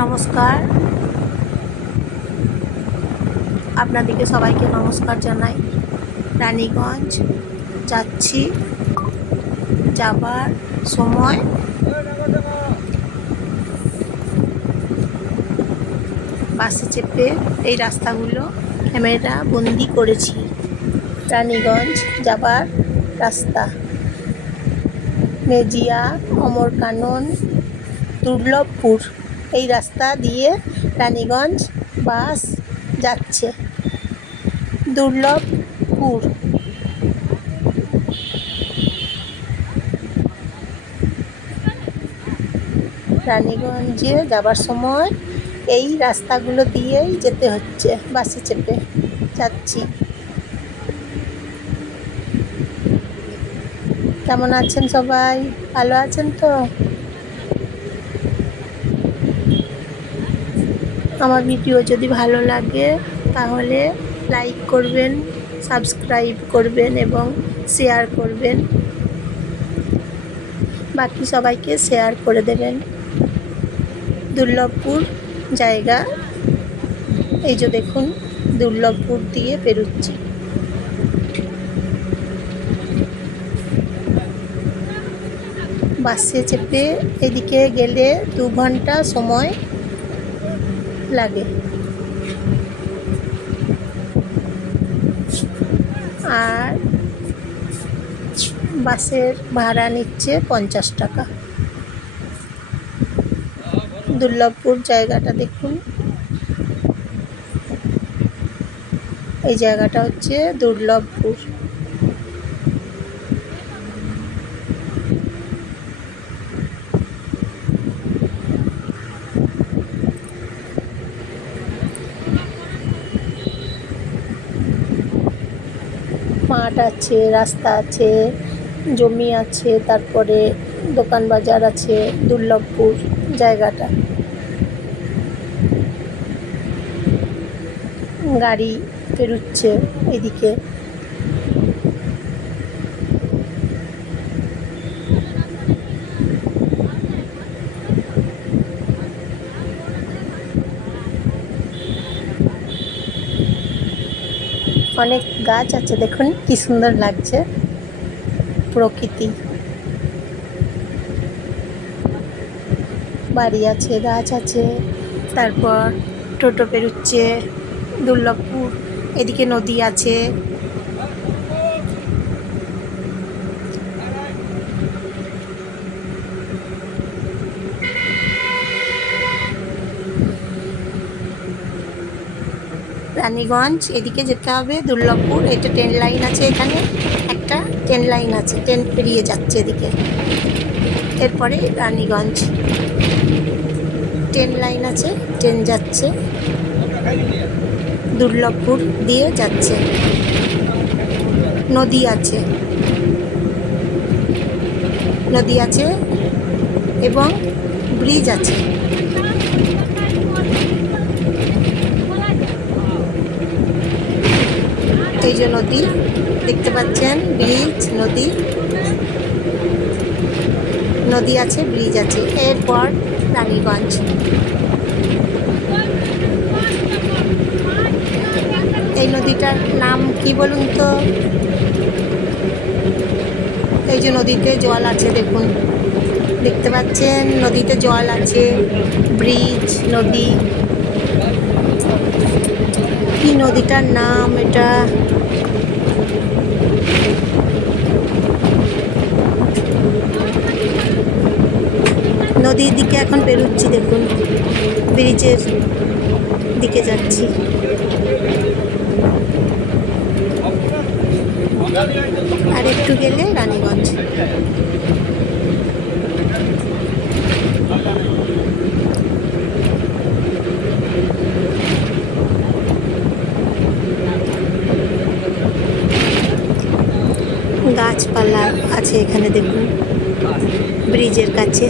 নমস্কার। আপনাদেরকে সবাইকে নমস্কার জানাই। রানীগঞ্জ যাচ্ছি। যাবার সময় বাসে চেপে এই রাস্তাগুলো ক্যামেরা বন্দি করেছি। রানীগঞ্জ যাবার রাস্তা। মেজিয়া, অমরকানন, দুর্লভপুর। এই রাস্তা দিয়ে রানীগঞ্জ বাস যাচ্ছে। দুর্লভপুর। রানীগঞ্জে যাবার সময় এই রাস্তাগুলো দিয়েই যেতে হচ্ছে, বাসে চেপে যাচ্ছি। কেমন আছেন সবাই? ভালো আছেন তো? আমার ভিডিও যদি ভালো লাগে, তাহলে লাইক করবেন সাবস্ক্রাইব করবেন এবং শেয়ার করবেন। বাকি সবাইকে শেয়ার করে দেবেন। দুর্লভপুর জায়গা, এই যে দেখুন, দুর্লভপুর দিয়ে পেরুচ্ছি বাসে চেপে এদিকে গেলে দু ঘণ্টা সময় লাগে। আর বাসের ভাড়া নিচ্ছে পঞ্চাশ টাকা। দুর্লভপুর জায়গাটা দেখুন। এই জায়গাটা হচ্ছে দুর্লভপুর। মাঠ আছে, রাস্তা আছে, জমি আছে, তারপরে দোকান বাজার আছে, দুর্লভপুর জায়গাটা। গাড়ি পেরুচ্ছে এদিকে। অনেক গাছ আছে, দেখুন কি সুন্দর লাগছে। প্রকৃতি। বাড়ি আছে, গাছ আছে, তারপর টোটো পেরুচ্ছে দুর্লভপুর, এদিকে নদী আছে। রানীগঞ্জ, এদিকে যেতে হবে দুর্লভপুর। এটা ট্রেন লাইন আছে এখানে। একটা ট্রেন লাইন আছে ট্রেন পেরিয়ে যাচ্ছে এদিকে। এরপরে রানীগঞ্জ। ট্রেন লাইন আছে ট্রেন যাচ্ছে। দুর্লভপুর দিয়ে যাচ্ছে। নদী আছে। নদী আছে এবং ব্রিজ আছে। এই যে নদী, দেখতে পাচ্ছেন ব্রিজ নদী। নদী আছে ব্রিজ আছে। এরপর রানীগঞ্জ। এই নদীটার নাম কি বলুন তো? এই যে নদীতে জল আছে, দেখুন। দেখতে পাচ্ছেন, নদীতে জল আছে ব্রিজ নদী। কি নদীটার নাম এটা নদীর দিকে এখন বেরোচ্ছি, দেখুন, ব্রিজের দিকে যাচ্ছি। আর একটু গেলে রানীগঞ্জ। গাছপালা আছে এখানে দেখুন ব্রিজের কাছে।